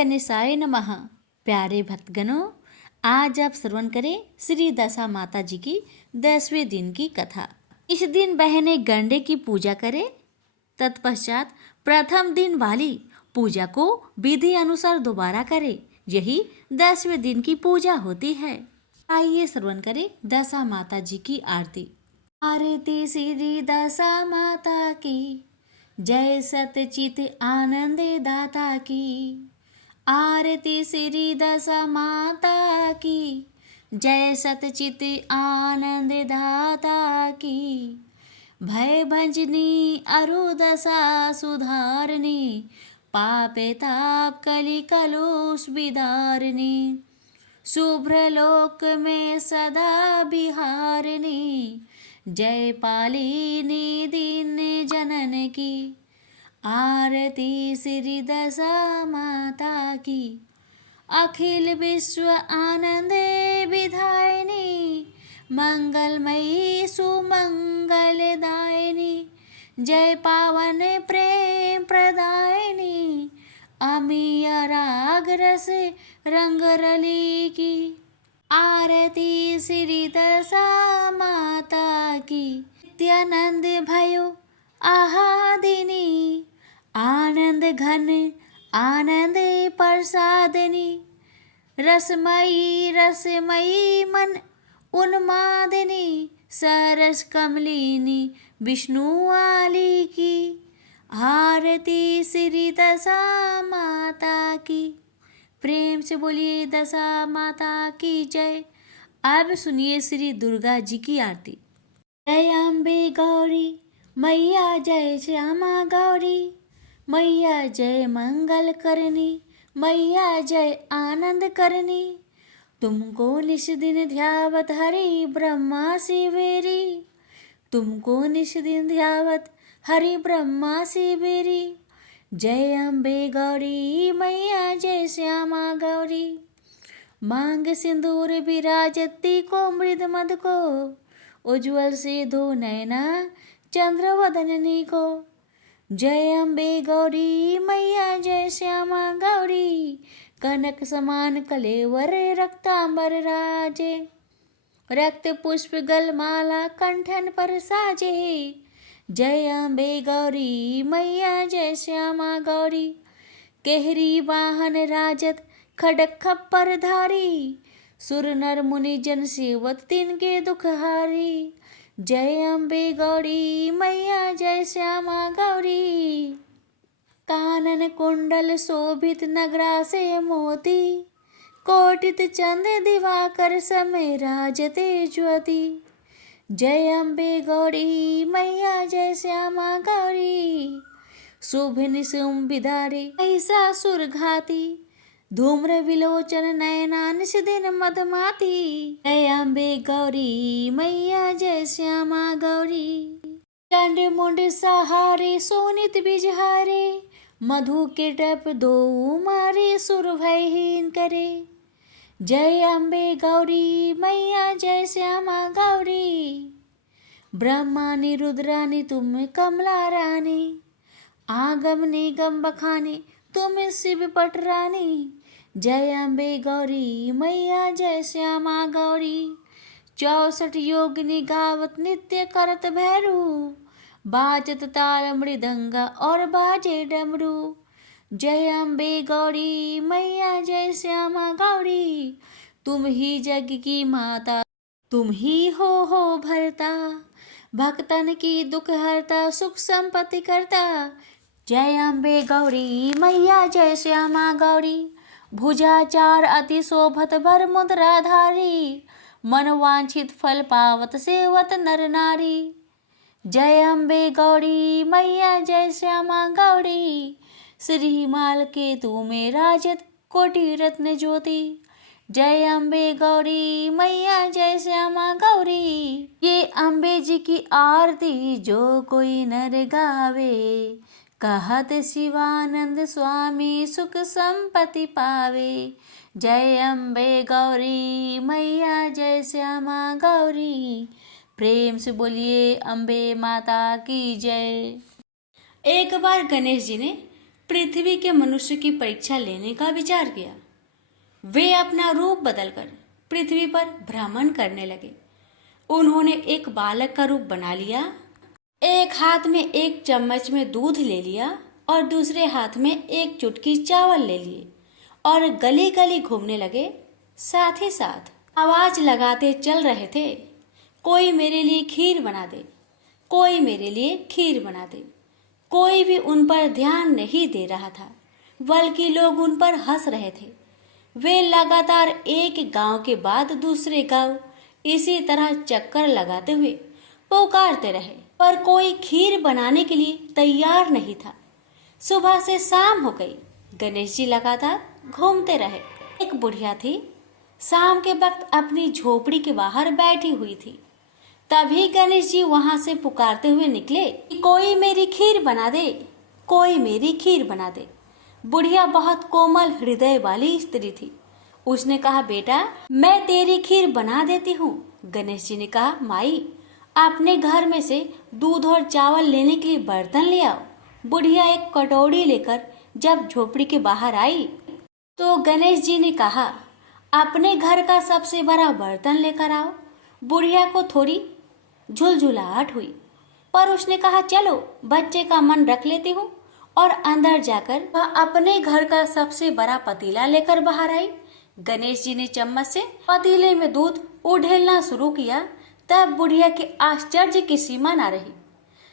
गणेशाय नमः। प्यारे भक्तगणों, आज आप श्रवण करें श्री दशा माता जी की 10वें दिन की कथा। इस दिन बहनें गंडे की पूजा करें। तत्पश्चात प्रथम दिन वाली पूजा को विधि अनुसार दोबारा करें। यही 10वें दिन की पूजा होती है। आइए श्रवण करें दशा माता जी की आरती। आरती श्री दशा माता की, जय सतचित आनंद दाता की। आरती श्री दशा माता की, जय सतचित आनंद दाता की। भय भंजनी अरु दशा सुधारनी, पापे ताप कलि कलुष विदारनी। शुभ्र लोक में सदा बिहारनी, जय पालिनी दीन जनन की। आरती श्री दशा माता की। अखिल विश्व आनंद विधायिनी, मंगलमयी सुमंगलदायिनी। जय पावन प्रेम प्रदायिनी, अमीय राग रस रंग रली की। आरती श्री दशा माता की। नित्यानंद भयो आहादिनी, आनंद घन आनंद प्रसादिनी। रसमयी रसमयी मन उन्मादिनी, सरस कमलिनी विष्णु वाली की। आरती श्री दशा माता की। प्रेम से बोलिए दशा माता की जय। अब सुनिए श्री दुर्गा जी की आरती। जय अम्बे गौरी मैया, जय श्यामा गौरी मैया, जय मंगल करनी मैया, जय आनंद करनी। तुमको निश दिन ध्यावत हरि ब्रह्मा शिवेरी, तुमको निश दिन ध्यावत हरि ब्रह्मा शिवेरी। जय अम्बे गौरी मैया, जय श्यामा गौरी। मांग सिंदूर विराजती को मृद मद को, उज्ज्वल से धो नैना चंद्र वदननी को। जय अम्बे गौरी मैया, जय श्यामा गौरी। कनक समान कलेवर रक्तांबर राजे, रक्त पुष्प गलमाला कंठन पर साजे। जय अम्बे गौरी मैया, जय श्यामा गौरी। केहरी वाहन राजत खडक खप्पर धारी, सुर नर मुनि जन सेवत तिनके दुख हारी। जय अम्बे गौरी मैया, जय श्यामा गौरी। कानन कुंडल शोभित नगरा से मोती, कोटित चंद दिवाकर समय राजते ज्योति। जय अम्बे गौरी मैया, जय श्यामा गौरी। शुभ निशुम विदारे ऐसा सुरघाती, धूम्र विलोचन नयना निश दिन मदमाती। जय अम्बे गौरी मैया, जय श्यामा गौरी। चंड मुंड सहारे सोनित बिजहारे, मधु के टप दो मारे सुर भयहीन करे। जय अम्बे गौरी मैया, जय श्यामा गौरी। ब्रह्मानी रुद्रानी तुम कमला रानी, आगम निगम बखाने तुम शिव पटरानी। जय अम्बे गौरी मैया, जय श्यामा गौरी। 64 योगिनी गावत नित्य करत भैरू, बाजत ताल मृदंगा और बाजे डमरू। जय अम्बे गौरी मैया, जय श्यामा गौरी। तुम ही जग की माता, तुम ही हो भरता, भक्तन की दुख हरता, सुख संपत्ति करता। जय अम्बे गौरी मैया, जय श्यामा गौरी। भुजाचार अति शोभत भर मुद्राधारी, मन वांछित फल पावत सेवत नर नारी। जय अम्बे गौरी मैया, जय श्यामा गौरी। श्री हिमाल के तू में राजत कोटि रत्न ज्योति। जय अम्बे गौरी मैया, जय श्यामा गौरी। ये अम्बे जी की आरती जो कोई नर गावे, कहत शिवानंद स्वामी सुख संपत्ति पावे। जय अम्बे गौरी मैया, जय श्यामा गौरी। प्रेम से बोलिए अम्बे माता की जय। एक बार गणेश जी ने पृथ्वी के मनुष्य की परीक्षा लेने का विचार किया। वे अपना रूप बदलकर पृथ्वी पर भ्रमण करने लगे। उन्होंने एक बालक का रूप बना लिया। एक हाथ में एक चम्मच में दूध ले लिया और दूसरे हाथ में एक चुटकी चावल ले लिए और गली गली घूमने लगे। साथ ही साथ आवाज लगाते चल रहे थे, कोई मेरे लिए खीर बना दे, कोई मेरे लिए खीर बना दे। कोई भी उन पर ध्यान नहीं दे रहा था, बल्कि लोग उन पर हंस रहे थे। वे लगातार एक गांव के बाद दूसरे गांव इसी तरह चक्कर लगाते हुए पुकारते रहे, पर कोई खीर बनाने के लिए तैयार नहीं था। सुबह से शाम हो गई, गणेश जी लगातार घूमते रहे। एक बुढ़िया थी, शाम के वक्त अपनी झोपड़ी के बाहर बैठी हुई थी। तभी गणेश जी वहां से पुकारते हुए निकले कि कोई मेरी खीर बना दे, कोई मेरी खीर बना दे। बुढ़िया बहुत कोमल हृदय वाली स्त्री थी। उसने कहा, बेटा मैं तेरी खीर बना देती हूँ। गणेश जी ने कहा, माई अपने घर में से दूध और चावल लेने के लिए बर्तन ले आओ। बुढ़िया एक कटोरी लेकर जब झोपड़ी के बाहर आई तो गणेश जी ने कहा, अपने घर का सबसे बड़ा बर्तन लेकर आओ। बुढ़िया को थोड़ी झुलझुलाहट हुई, पर उसने कहा, चलो बच्चे का मन रख लेती हूँ, और अंदर जाकर वह अपने घर का सबसे बड़ा पतीला लेकर बाहर आई। गणेश जी ने चम्मच से पतीले में दूध उड़ेलना शुरू किया। तब बुढ़िया के आश्चर्य की सीमा न रही।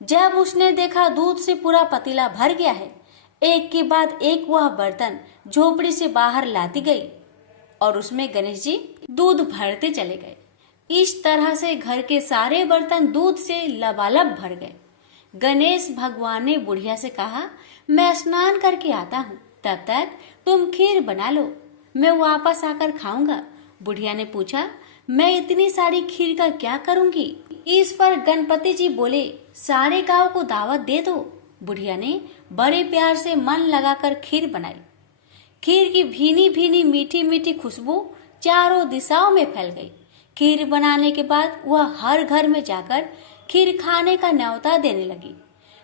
जब उसने देखा दूध से पूरा पतीला भर गया है, एक के बाद एक वह बर्तन झोपड़ी से बाहर लाती गई और उसमें गणेश जी दूध भरते चले गए। इस तरह से घर के सारे बर्तन दूध से लबालब भर गए। गणेश भगवान ने बुढ़िया से कहा, मैं स्नान करके आता हूँ, तब तक तुम खीर बना लो, मैं वापस आकर खाऊंगा। बुढ़िया ने पूछा, मैं इतनी सारी खीर का क्या करूंगी? इस पर गणपति जी बोले, सारे गांव को दावत दे दो। बुढ़िया ने बड़े प्यार से मन लगाकर खीर बनाई। खीर की भीनी भीनी मीठी मीठी खुशबू चारों दिशाओं में फैल गई। खीर बनाने के बाद वह हर घर में जाकर खीर खाने का न्योता देने लगी।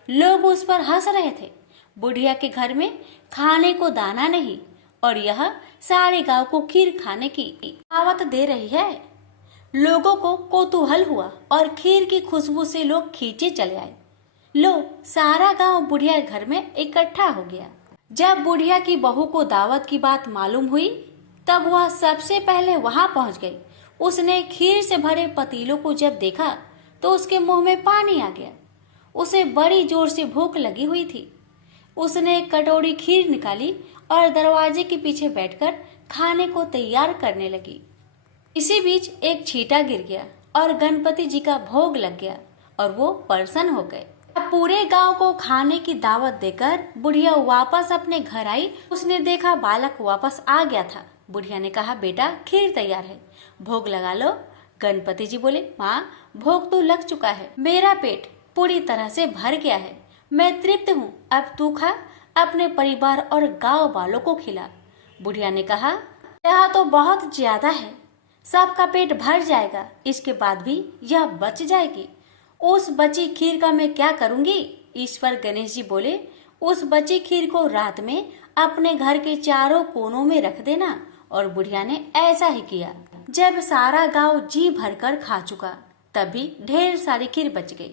लोग उस पर हंस रहे थे। बुढ़िया के घर में खाने को दाना नहीं और यह सारे गांव को खीर खाने की दावत दे रही है। लोगों को कौतूहल हुआ और खीर की खुशबू से लोग खींचे चले आए। लो, सारा गांव बुढ़िया घर में इकट्ठा हो गया। जब बुढ़िया की बहू को दावत की बात मालूम हुई, तब वह सबसे पहले वहां पहुंच गई। उसने खीर से भरे पतीलों को जब देखा तो उसके मुंह में पानी आ गया। उसे बड़ी जोर से भूख लगी हुई थी। उसने एक कटोरी खीर निकाली और दरवाजे के पीछे बैठकर खाने को तैयार करने लगी। इसी बीच एक छींटा गिर गया और गणपति जी का भोग लग गया और वो प्रसन्न हो गए। पूरे गांव को खाने की दावत देकर बुढ़िया वापस अपने घर आई। उसने देखा बालक वापस आ गया था। बुढ़िया ने कहा, बेटा खीर तैयार है, भोग लगा लो। गणपति जी बोले, माँ भोग तो लग चुका है, मेरा पेट पूरी तरह से भर गया है, मैं तृप्त हूँ, अब तू खा, अपने परिवार और गांव वालों को खिला। बुढ़िया ने कहा, यह तो बहुत ज्यादा है, सबका पेट भर जाएगा, इसके बाद भी यह बच जाएगी। उस बची खीर का मैं क्या करूंगी? इस पर गणेश जी बोले, उस बची खीर को रात में अपने घर के चारों कोनों में रख देना। और बुढ़िया ने ऐसा ही किया। जब सारा गांव जी भरकर खा चुका, तभी ढेर सारी खीर बच गई।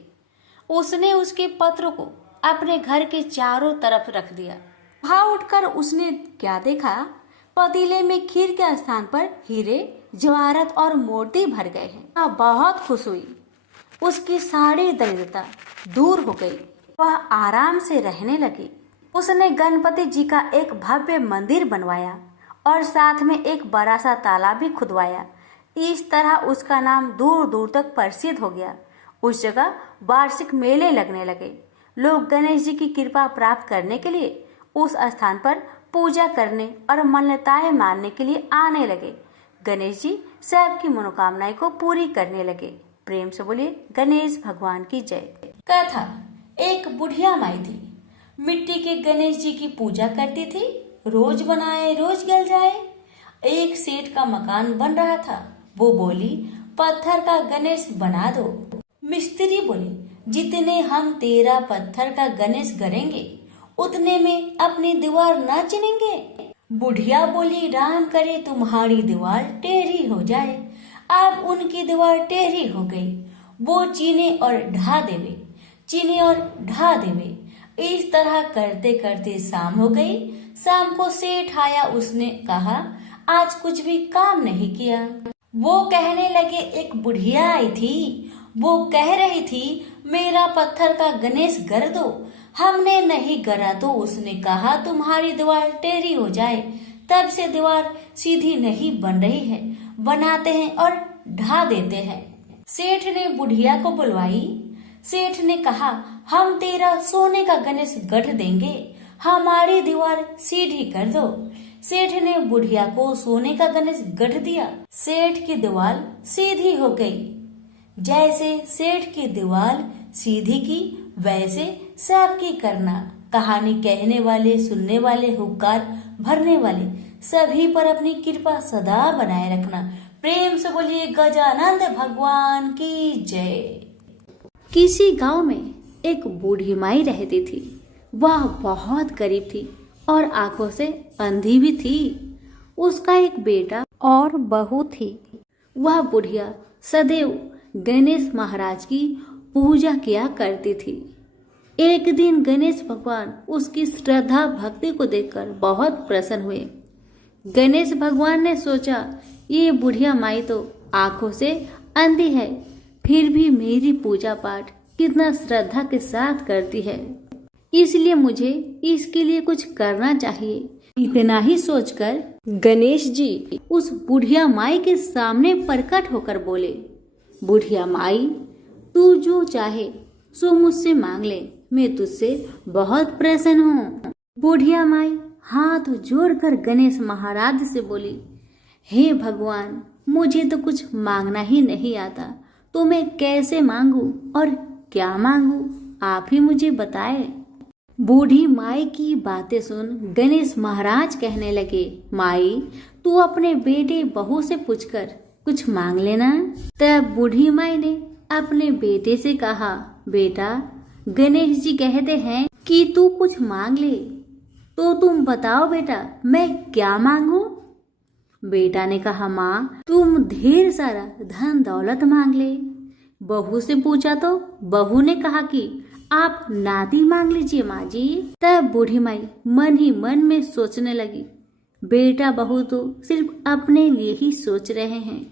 उसने उसके पत्रों को अपने घर के चारों तरफ रख दिया। वहां उठकर उसने क्या देखा? पतीले में खीर के स्थान पर हीरे, जवाहरात और मोती भर गए हैं। बहुत खुश हुई। उसकी सारी दरिद्रता दूर हो गई। वह आराम से रहने लगी। उसने गणपति जी का एक भव्य मंदिर बनवाया और साथ में एक बड़ा सा तालाब भी खुदवाया। इस तरह उसका नाम दूर दूर तक प्रसिद्ध हो गया। उस जगह वार्षिक मेले लगने लगे। लोग गणेश जी की कृपा प्राप्त करने के लिए उस स्थान पर पूजा करने और मान्यताएं मानने के लिए आने लगे। गणेश जी सबकी मनोकामनाएं को पूरी करने लगे। प्रेम से बोलिए गणेश भगवान की जय। कथा। एक बुढ़िया माई थी, मिट्टी के गणेश जी की पूजा करती थी। रोज बनाए रोज गल जाए। एक सेठ का मकान बन रहा था। वो बोली, पत्थर का गणेश बना दो। मिस्त्री बोले, जितने हम तेरा पत्थर का गणेश करेंगे उतने में अपनी दीवार ना चिनेंगे। बुढ़िया बोली, राम करे तुम्हारी दीवार टेढ़ी हो जाए। अब उनकी दीवार टेढ़ी हो गई। वो चीने और ढा देवे, चीने और ढा देवे। इस तरह करते करते शाम हो गई। शाम को सेठ आया। उसने कहा, आज कुछ भी काम नहीं किया। वो कहने लगे, एक बुढ़िया आई थी, वो कह रही थी मेरा पत्थर का गणेश गर दो। हमने नहीं गरा तो उसने कहा तुम्हारी दीवार टेढ़ी हो जाए। तब से दीवार सीधी नहीं बन रही है, बनाते हैं और ढा देते हैं। सेठ ने बुढ़िया को बुलवाई। सेठ ने कहा, हम तेरा सोने का गणेश गढ़ देंगे, हमारी दीवार सीधी कर दो। सेठ ने बुढ़िया को सोने का गणेश गढ़ दिया। सेठ की दीवार सीधी हो गई। जैसे सेठ की दीवार सीधी की, वैसे सबकी करना। कहानी कहने वाले, सुनने वाले, हुक्कार भरने वाले सभी पर अपनी कृपा सदा बनाए रखना। प्रेम से बोलिए गजानंद भगवान की जय। किसी गांव में एक बूढ़ी माई रहती थी। वह बहुत गरीब थी और आंखों से अंधी भी थी। उसका एक बेटा और बहू थी। वह बुढ़िया सदैव गणेश महाराज की पूजा किया करती थी। एक दिन गणेश भगवान उसकी श्रद्धा भक्ति को देखकर बहुत प्रसन्न हुए। गणेश भगवान ने सोचा, ये बुढ़िया माई तो आंखों से अंधी है, फिर भी मेरी पूजा पाठ कितना श्रद्धा के साथ करती है, इसलिए मुझे इसके लिए कुछ करना चाहिए। इतना ही सोचकर गणेश जी उस बुढ़िया माई के सामने प्रकट होकर बोले, बुढ़िया माई, तू जो चाहे सो मुझसे मांग ले, मैं तुझसे बहुत प्रसन्न हूँ। बुढ़िया माई हाथ जोड़कर गणेश महाराज से बोली, हे भगवान, मुझे तो कुछ मांगना ही नहीं आता, तो मैं कैसे मांगू और क्या मांगू, आप ही मुझे बताए। बूढ़ी माई की बातें सुन गणेश महाराज कहने लगे, माई, तू अपने बेटे बहू से पूछकर कुछ मांग लेना। तब बूढ़ी माई ने अपने बेटे से कहा, बेटा, गणेश जी कहते हैं कि तू कुछ मांग ले, तो तुम बताओ बेटा, मैं क्या मांगू। बेटा ने कहा, माँ, तुम ढेर सारा धन दौलत मांग ले। बहू से पूछा तो बहू ने कहा कि आप नाती मांग लीजिए माँ जी। तब बूढ़ी माई मन ही मन में सोचने लगी, बेटा बहू तो सिर्फ अपने लिए ही सोच रहे हैं,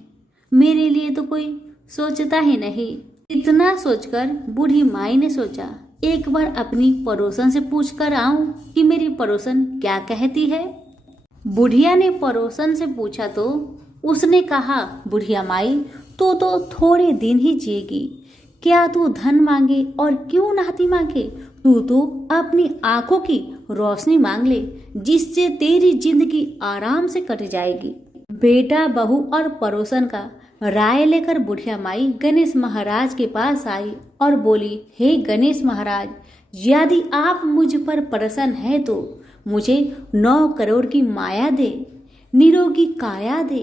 मेरे लिए तो कोई सोचता ही नहीं। इतना सोचकर बूढ़ी माई ने सोचा, एक बार अपनी पड़ोसन से पूछ कर आऊं कि मेरी पड़ोसन क्या कहती है। बुढ़िया ने पड़ोसन से पूछा तो उसने कहा, बुढ़िया माई, तू तो थोड़े दिन ही जिएगी, क्या तू धन मांगे और क्यों नाती मांगे, तू तो अपनी आंखों की रोशनी मांग ले, जिससे तेरी जिंदगी आराम से कट जाएगी। बेटा, बहू और पड़ोसन का राय लेकर बुढ़िया माई गणेश महाराज के पास आई और बोली, हे गणेश महाराज, यदि आप मुझ पर प्रसन्न है तो मुझे 9 करोड़ की माया दे, निरोगी काया दे,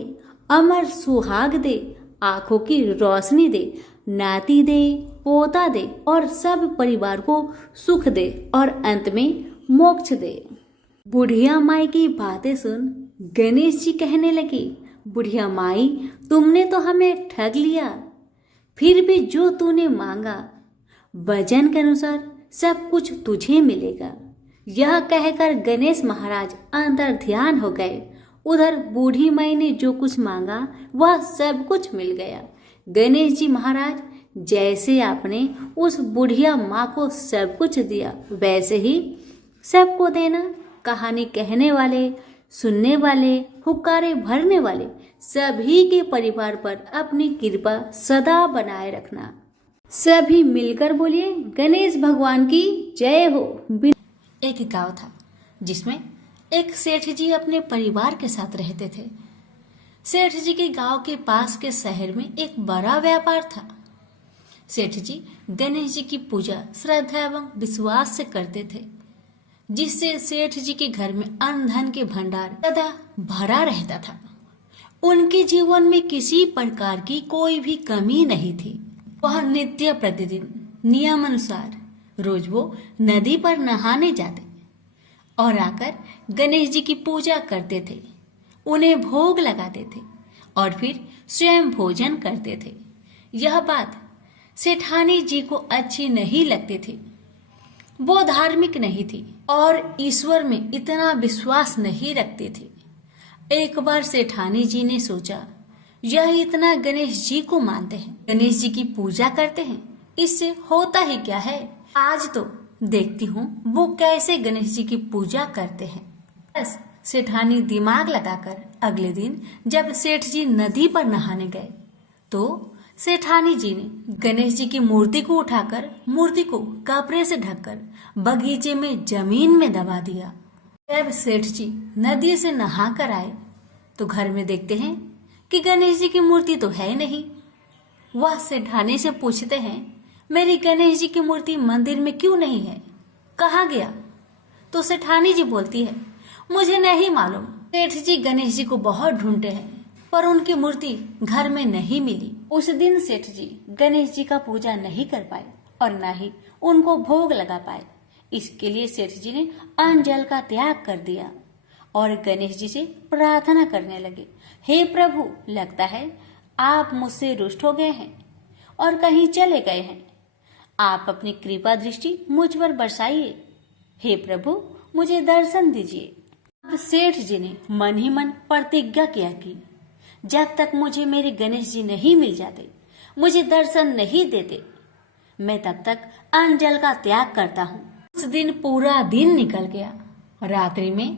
अमर सुहाग दे, आंखों की रोशनी दे, नाती दे, पोता दे और सब परिवार को सुख दे और अंत में मोक्ष दे। बुढ़िया माई की बातें सुन गणेश जी कहने लगे, बुढ़िया माई, तुमने तो हमें ठग लिया, फिर भी जो तूने मांगा वजन के अनुसार सब कुछ तुझे मिलेगा। यह कहकर गणेश महाराज अंतर ध्यान हो गए। उधर बूढ़ी माई ने जो कुछ मांगा वह सब कुछ मिल गया। गणेश जी महाराज, जैसे आपने उस बुढ़िया माँ को सब कुछ दिया, वैसे ही सबको देना। कहानी कहने वाले, सुनने वाले, हुक्कारे भरने वाले सभी के परिवार पर अपनी कृपा सदा बनाए रखना। सभी मिलकर बोलिए, गणेश भगवान की जय हो। एक गांव था जिसमें एक सेठ जी अपने परिवार के साथ रहते थे। सेठ जी के गांव के पास के शहर में एक बड़ा व्यापार था। सेठ जी गणेश जी की पूजा श्रद्धा एवं विश्वास से करते थे, जिससे सेठ जी के घर में अन्न धन के भंडार सदा भरा रहता था। उनके जीवन में किसी प्रकार की कोई भी कमी नहीं थी। वह नित्य प्रतिदिन नियम अनुसार रोज वो नदी पर नहाने जाते। और आकर गणेश जी की पूजा करते थे, उन्हें भोग लगाते थे और फिर स्वयं भोजन करते थे। यह बात सेठानी जी को अच्छी नहीं लगती थी। वो धार्मिक नहीं थी और ईश्वर में इतना विश्वास नहीं रखती थी। एक बार सेठानी जी ने सोचा, यह इतना गणेश जी को मानते हैं, गणेश जी की पूजा करते हैं, इससे होता ही क्या है। आज तो देखती हूँ वो कैसे गणेश जी की पूजा करते हैं। बस सेठानी दिमाग लगाकर अगले दिन जब सेठ जी नदी पर नहाने गए तो सेठानी जी ने गणेश जी की मूर्ति को उठाकर मूर्ति को कपड़े से ढककर बगीचे में जमीन में दबा दिया। जब सेठ जी नदी से नहा कर आए तो घर में देखते हैं कि गणेश जी की मूर्ति तो है नहीं। वह सेठानी से पूछते हैं, मेरी गणेश जी की मूर्ति मंदिर में क्यों नहीं है, कहाँ गया? तो सेठानी जी बोलती है, मुझे नहीं मालूम। सेठ जी गणेश जी को बहुत ढूंढते हैं पर उनकी मूर्ति घर में नहीं मिली। उस दिन सेठ जी गणेश जी का पूजा नहीं कर पाए और न ही उनको भोग लगा पाए। इसके लिए सेठ जी ने अन्न जल का त्याग कर दिया और गणेश जी से प्रार्थना करने लगे, हे प्रभु, लगता है आप मुझसे रुष्ट हो गए हैं और कहीं चले गए हैं। आप अपनी कृपा दृष्टि मुझ पर बरसाइए। हे प्रभु, मुझे दर्शन दीजिए। अब सेठ जी ने मन ही मन प्रतिज्ञा किया कि जब तक मुझे मेरे गणेश जी नहीं मिल जाते, मुझे दर्शन नहीं देते, मैं तब तक अन्न जल का त्याग करता हूँ। उस दिन पूरा दिन निकल गया। रात्रि में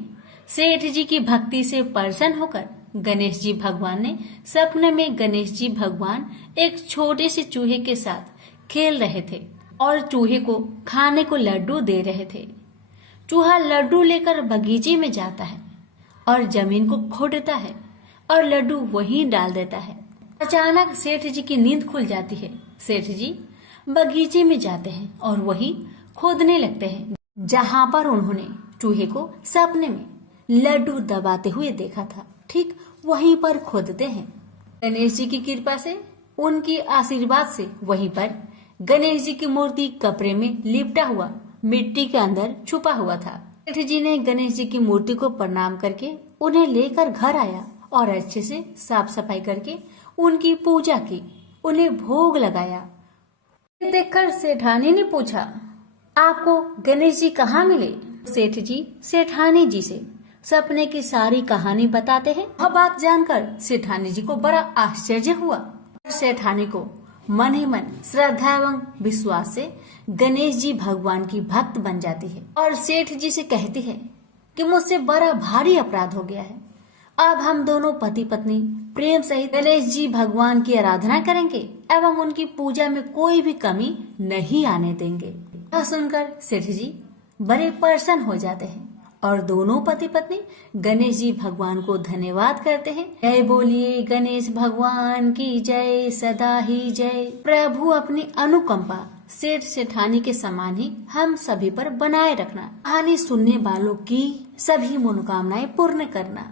सेठ जी की भक्ति से प्रसन्न होकर गणेश जी भगवान ने सपने में गणेश जी भगवान एक छोटे से चूहे के साथ खेल रहे थे और चूहे को खाने को लड्डू दे रहे थे। चूहा लड्डू लेकर बगीचे में जाता है और जमीन को खोदता है और लड्डू वहीं डाल देता है। अचानक सेठ जी की नींद खुल जाती है। सेठ जी बगीचे में जाते हैं और वही खोदने लगते हैं जहां पर उन्होंने चूहे को सपने में लड्डू दबाते हुए देखा था। ठीक वहीं पर खोदते हैं। गणेश जी की कृपा से, उनकी आशीर्वाद से वहीं पर गणेश जी की मूर्ति कपड़े में लिपटा हुआ मिट्टी के अंदर छुपा हुआ था। सेठ जी ने गणेश जी की मूर्ति को प्रणाम करके उन्हें लेकर घर आया और अच्छे से साफ सफाई करके उनकी पूजा की, उन्हें भोग लगाया। देखकर सेठानी ने पूछा, आपको गणेश जी कहाँ मिले? सेठ जी सेठानी जी से सपने की सारी कहानी बताते हैं। वह बात जानकर सेठानी जी को बड़ा आश्चर्य हुआ। सेठानी को मन ही मन श्रद्धा एवं विश्वास से गणेश जी भगवान की भक्त बन जाती है और सेठ जी से कहती है कि मुझसे बड़ा भारी अपराध हो गया है। अब हम दोनों पति पत्नी प्रेम सहित गणेश जी भगवान की आराधना करेंगे एवं उनकी पूजा में कोई भी कमी नहीं आने देंगे। यह सुनकर सेठ जी बड़े प्रसन्न हो जाते हैं और दोनों पति पत्नी गणेश जी भगवान को धन्यवाद करते हैं। जय बोलिए गणेश भगवान की जय, सदा ही जय। प्रभु अपनी अनुकंपा सेठ सेठानी के समान ही हम सभी पर बनाए रखना। कहानी सुनने वालों की सभी मनोकामनाएं पूर्ण करना।